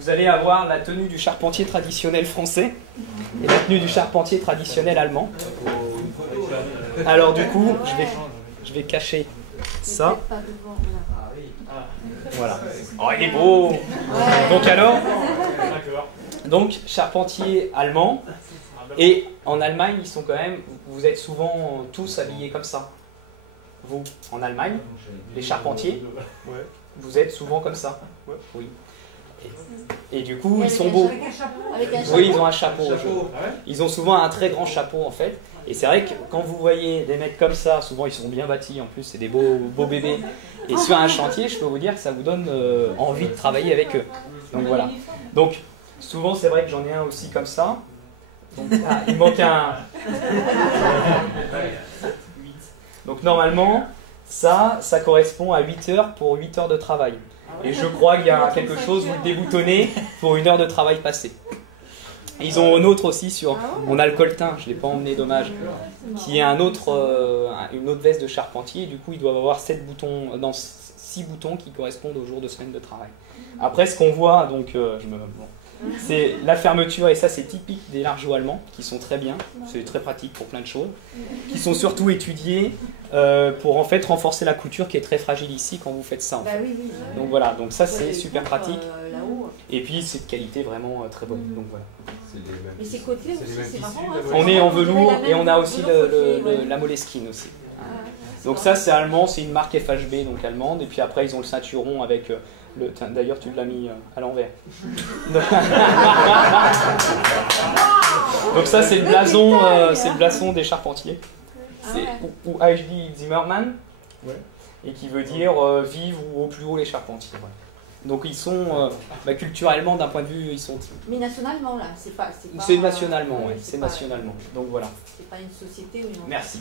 vous allez avoir la tenue du charpentier traditionnel français et la tenue du charpentier traditionnel allemand. Alors du coup, je vais cacher ça. Voilà. Oh, il est beau. Donc alors, charpentier allemand. Et en Allemagne, ils sont quand même, vous êtes souvent tous habillés comme ça. Vous, en Allemagne, les charpentiers, vous êtes souvent comme ça. Oui. Et du coup, ils sont beaux. Oui, ils ont un chapeau. Ils ont souvent un très grand chapeau en fait. Et c'est vrai que quand vous voyez des mecs comme ça, souvent ils sont bien bâtis en plus, c'est des beaux bébés. Et sur un chantier, je peux vous dire que ça vous donne envie de travailler avec eux. Donc voilà. Donc souvent c'est vrai que j'en ai un aussi comme ça. Donc, il manque un. Donc normalement, ça correspond à 8 heures pour 8 heures de travail. Et je crois qu'il y a quelque chose, vous le déboutonnez pour 1 heure de travail passé. Ils ont un autre aussi sur. On a le coltin, je ne l'ai pas emmené, dommage. Qui est une autre veste de charpentier. Du coup, ils doivent avoir 6 boutons qui correspondent au jour de semaine de travail. Après, ce qu'on voit, donc, c'est la fermeture, et ça c'est typique des largeaux allemands, qui sont très bien, c'est très pratique pour plein de choses, qui sont surtout étudiés pour en fait renforcer la couture qui est très fragile ici quand vous faites ça. En fait. Donc voilà, donc ça c'est super pratique, et puis c'est de qualité vraiment très bonne. Donc voilà. Mais c'est côté aussi, c'est marrant. On est en velours et on a aussi la Moleskine aussi. Donc ça c'est allemand, c'est une marque FHB, donc allemande, et puis après ils ont le ceinturon avec... D'ailleurs, tu l'as mis à l'envers. Donc ça, c'est le blason des charpentiers. C'est ou H.D. Zimmermann, et qui veut dire vive ou au plus haut les charpentiers. Ouais. Donc ils sont culturellement, d'un point de vue, ils sont. Mais nationalement là, c'est nationalement, oui, c'est nationalement. Donc voilà. C'est pas une société ou une. Merci.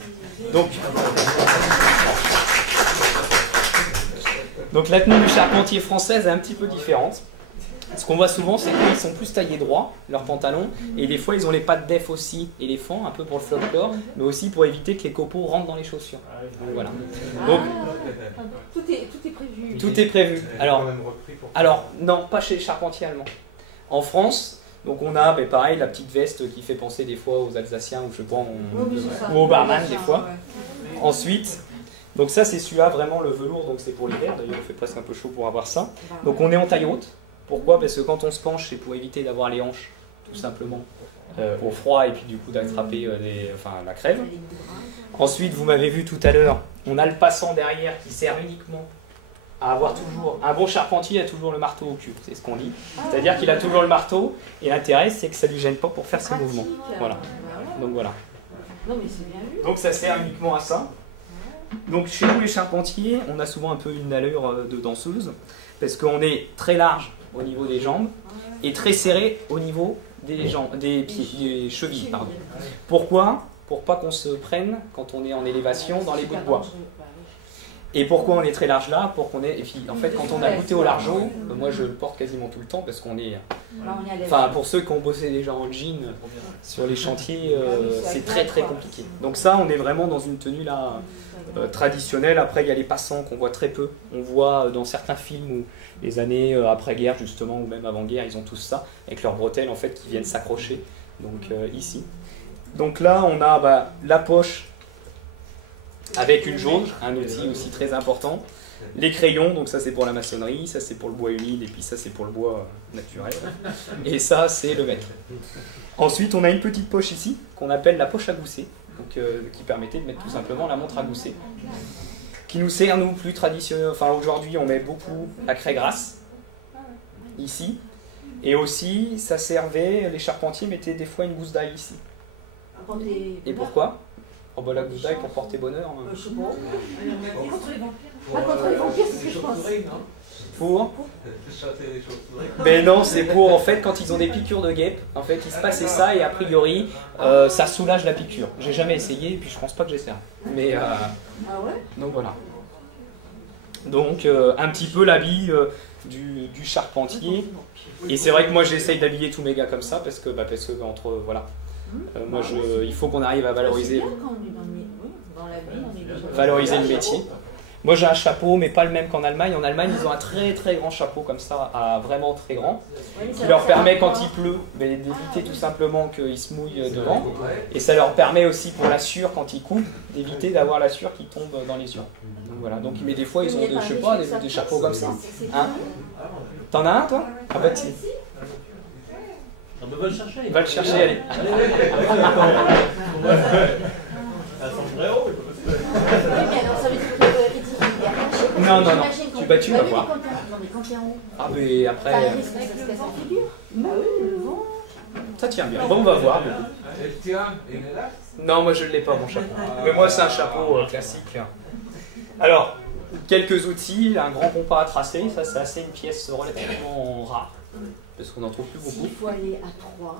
Donc la tenue du charpentier française est un petit peu différente. Ce qu'on voit souvent, c'est qu'ils sont plus taillés droit, leurs pantalons, et des fois ils ont les pattes d'F aussi, éléphant, un peu pour le folklore, mais aussi pour éviter que les copeaux rentrent dans les chaussures. Donc voilà. Donc, tout est prévu. Tout est prévu. Alors non, pas chez les charpentiers allemands. En France, donc on a pareil la petite veste qui fait penser des fois aux Alsaciens ou je sais pas, ou aux barman des fois. Ensuite. Donc ça c'est celui-là vraiment le velours, donc c'est pour l'hiver, d'ailleurs il fait presque un peu chaud pour avoir ça. Donc on est en taille haute, pourquoi? Parce que quand on se penche c'est pour éviter d'avoir les hanches tout simplement au froid et puis du coup d'attraper la crève. Ensuite vous m'avez vu tout à l'heure, on a le passant derrière qui sert uniquement à avoir toujours, un bon charpentier a toujours le marteau au cul, c'est ce qu'on dit. C'est-à-dire qu'il a toujours le marteau et l'intérêt c'est que ça ne lui gêne pas pour faire ses mouvements. Voilà. Donc voilà. Donc ça sert uniquement à ça. Donc chez nous les charpentiers, on a souvent un peu une allure de danseuse, parce qu'on est très large au niveau des jambes et très serré au niveau des chevilles. Pardon. Pourquoi? Pour pas qu'on se prenne quand on est en élévation dans les bouts de bois. Et pourquoi on est très large là? Pour qu'on ait... Et puis en fait quand on a goûté au largeau, moi je le porte quasiment tout le temps parce qu'on est... Enfin pour ceux qui ont bossé déjà en jean sur les chantiers, c'est très très compliqué. Donc ça on est vraiment dans une tenue là traditionnelle. Après il y a les passants qu'on voit très peu. On voit dans certains films où les années après-guerre justement ou même avant-guerre ils ont tous ça avec leurs bretelles en fait qui viennent s'accrocher. Donc ici. Donc là on a la poche avec une jauge, un outil aussi très important. Les crayons, donc ça c'est pour la maçonnerie, ça c'est pour le bois humide, et puis ça c'est pour le bois naturel. Et ça c'est le mètre. Ensuite on a une petite poche ici, qu'on appelle la poche à gousset, donc, qui permettait de mettre tout simplement la montre à gousset. Qui nous sert, nous, plus traditionnel. Enfin aujourd'hui on met beaucoup la craie grasse, ici. Et aussi ça servait, les charpentiers mettaient des fois une gousse d'ail ici. Et pourquoi? Oh bah la gousse d'ail pour porter bonheur. Je sais pas. Contre les vampires, c'est ce que je pense. Pour mais non, c'est pour en fait quand ils ont des piqûres de guêpes, en fait il se passait ça et a priori ça soulage la piqûre. J'ai jamais essayé et puis je pense pas que j'essaierai. Mais donc voilà. Donc un petit peu l'habit du charpentier. Et c'est vrai que moi j'essaye d'habiller tous mes gars comme ça parce que entre voilà. Il faut qu'on arrive à valoriser le métier. Moi j'ai un chapeau, mais pas le même qu'en Allemagne. En Allemagne, ils ont un très très grand chapeau comme ça, vraiment très grand, qui leur permet quand il pleut d'éviter tout simplement qu'ils se mouillent devant. Et ça leur permet aussi pour la sueur, quand ils coupent, d'éviter d'avoir la sueur qui tombe dans les yeux. Donc voilà, donc, mais des fois ils ont je sais pas, des chapeaux comme ça. Hein? T'en as un toi? Ah bah tiens. Va le chercher. Va le chercher, allez. Non, non, non. Tu vas voir. Ah, mais après. Ça tient bien. Bon, on va voir. Non, moi je ne l'ai pas, mon chapeau. Mais moi, c'est un chapeau classique. Alors, quelques outils. Un grand compas à tracer. Ça, c'est assez une pièce relativement rare. Parce qu'on n'en trouve plus beaucoup. Il faut aller à Troyes.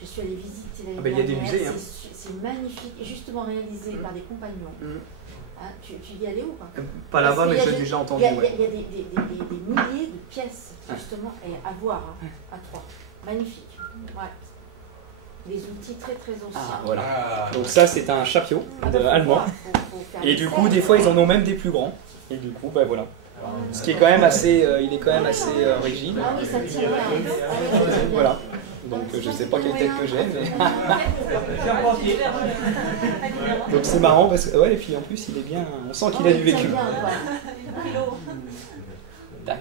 Je suis allée visiter la il y a des musées. Hein. C'est magnifique, et justement réalisé par des compagnons. Hein, tu y allais ou pas? Pas là-bas, mais j'ai déjà entendu. Il y a des milliers de pièces, justement, à voir à Troyes. Magnifique. Ouais. Des outils très très anciens. Ah, voilà. Donc ça, c'est un chapiot allemand. Et du coup, des fois, ils en ont même des plus grands. Et du coup, ben voilà. Ce qui est quand même assez, il est quand même assez rigide. Ah oui, ça tire bien. Voilà. Donc je sais pas quelle tête que j'ai, mais... Donc c'est marrant parce que, ouais, et puis en plus il est bien, on sent qu'il a du vécu. Tac.